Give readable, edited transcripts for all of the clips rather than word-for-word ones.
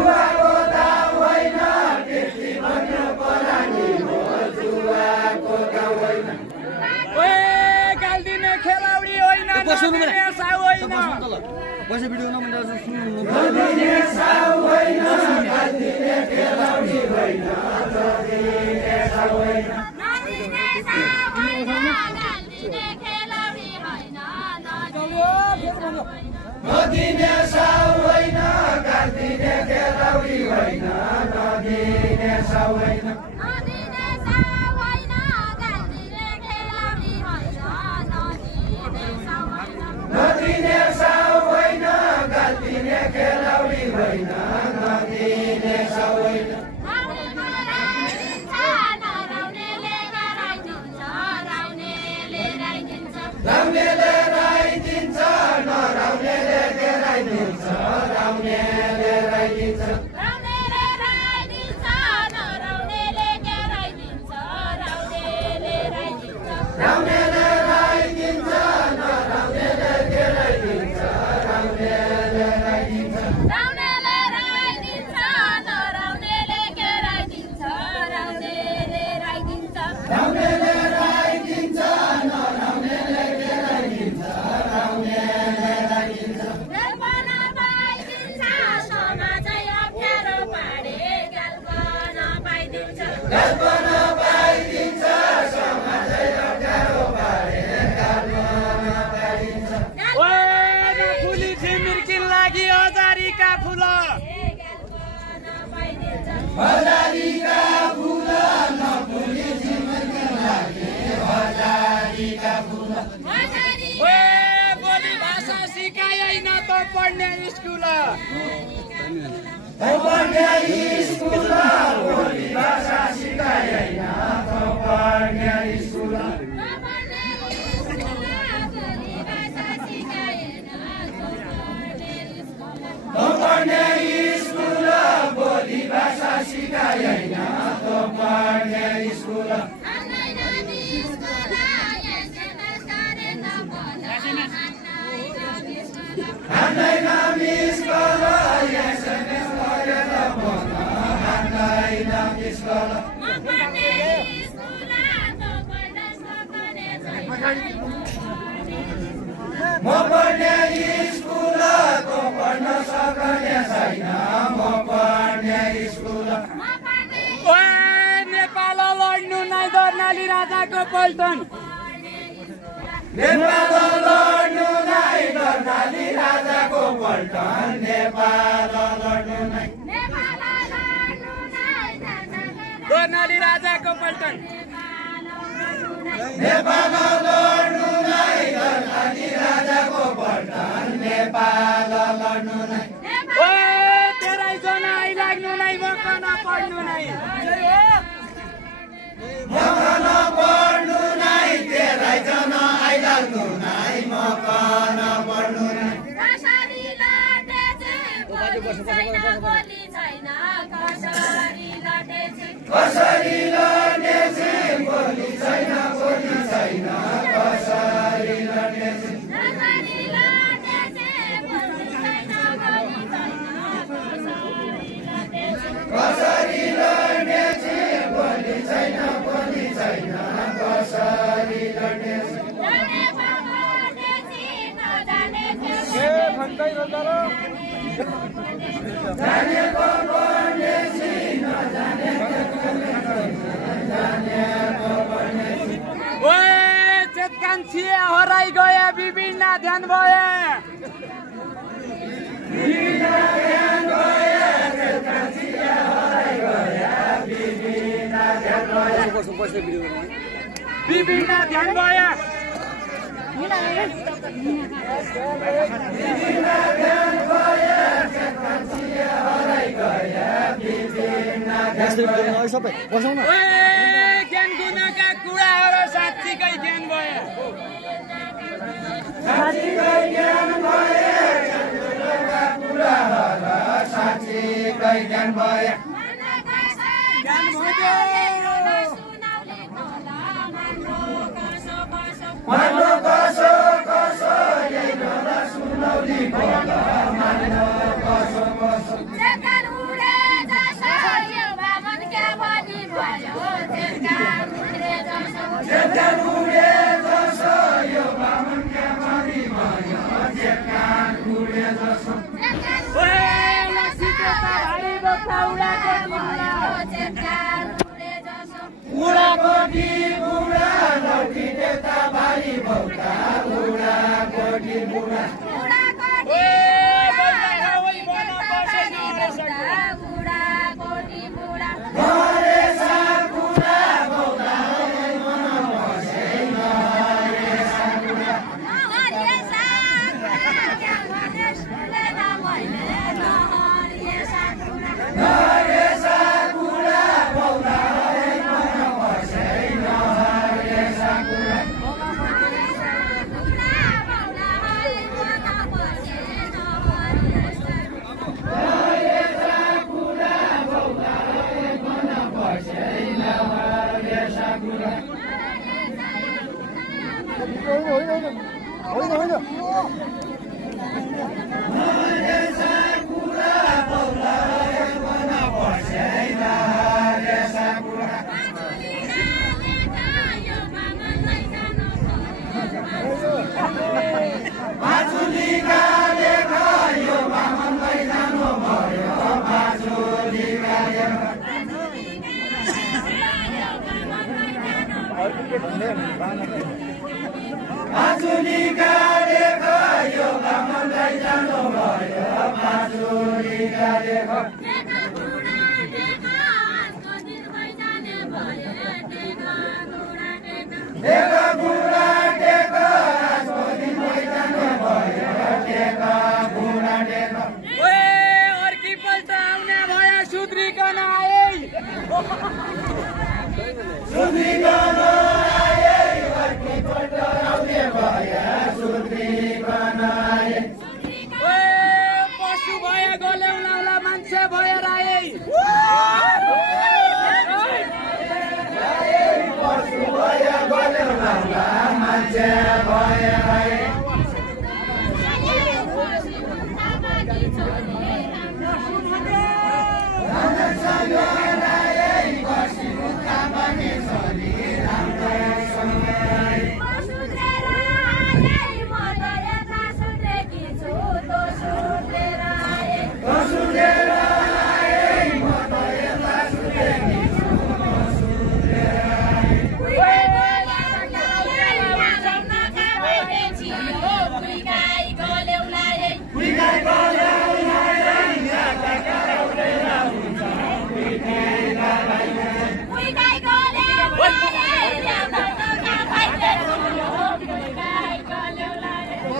जुवाको दाम होइन कृषि बन्यो परानी हो जुवाको दाम होइन ओए गाल दिने खेलाउडी होइन नदिने साउ होइन पैसा भिडियो नमन सुन्नु नदिने साउ होइन गाल दिने खेलाउडी होइन नदिने साउ होइन नदिने साउ होइन गाल दिने खेलाउडी होइन नदिने साउ होइन गाल दिने खेलाउडी होइन नदिने साउ होइन नदिने साउ होइन गाल दिने खेलाउडी होइन नदिने साउ होइन गाल दिने खेलाउडी होइन नदिने साउ होइन राउनेले राइदिन्छ नराउनेले घेराइदिन्छ राउनेले राइदिन्छ राउनेले राइदिन्छ नराउनेले घेराइदिन्छ राउनेले राइदिन्छ राउनेले राइदिन्छ नराउनेले घेराइदिन्छ राउनेले राइदिन्छ राउनेले राइदिन्छ नराउनेले घेराइदिन्छ राउनेले राइदिन्छ राउनेले राइदिन्छ नराउनेले घेराइदिन्छ राउनेले राइदिन्छ गालपना पाइदिन्छ समाजै अप्ठ्यारो पाडे गालपना पाइदिन्छ गालपना पाइदिन्छ समाजै अप्ठ्यारो पारे गालपना पाइदिन्छ ओए नफुली छिमिर्किन लागि हजारीका फुल गालपना पाइदिन्छ हजारीका फुल नफुली छिमेकीका लागि हजारीका फुल हजारी ओए बोली भाषा सिकाइन त पढ्ने स्कुल पढ्ने स्कुल बोली भाषा सिकाएन त पढ्ने स्कुल नपढ्ने स्कुल बोली भाषा सिकाएन पढ्ने स्कुल बोली भाषा सिकाएन त पढ्ने स्कुल हाम्रै नानी स्कुल एसएमएस गरे त भन हाम्रै नामी स्कुल एसएमएस गरेर भन हाम्रै नामी स्कुल म पढ्ने स्कुल त पढ्न सक्ने छैन म पढ्ने स्कुल त पढ्न सक्ने छैन म पढ्ने स्कुल म पढ्ने ओए नेपाल लड्नु नै कर्णाली राजाको पल्टन नेपाल लड्नु नै कर्णाली राजाको पल्टन नेपाल लड्नु नै नेपाल लड्नु नै कर्णाली राजाको पल्टन नेपाल लड्नु नै कर्णाली राजाको पल्टन नेपाल लड्नु नै ओए तेराइजना आइलाग्नु नै मकन पढ्नु नै मकन पढ्नु नै तेराइजना आइलाग्नु नै मकन पढ्नु नै कसरी लडेछ बोली छैन कसरी लडेछ कसरी लड्नेछ बोली छैन बोली छैन कसरी लड्नेछ कसरी लडेछ बोली छैन बोली छैन कसरी लडेछ कसरी लड्नेछ बोली छैन बोली छैन कसरी लड्नेछ जाने पकाउँदैछ नजानेछ जानेको पढ्नेछ नजानेको ओए चेतकान्छी हराइ गए विभिन्न ध्यान भए विभिन्न ध्यान भए सबै बसाउन ओए ज्ञान गुनाका कुराहरू साँच्चीकै ज्ञान भए साँच्चीकै ज्ञान भए कुराहरू साँच्चीकै ज्ञान भए ज्ञान भयो मान्नु कसो कसो यही नला सुनौली बोल मान्नु कसो कसो बौका बुढा कोटी बुढा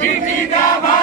Kiki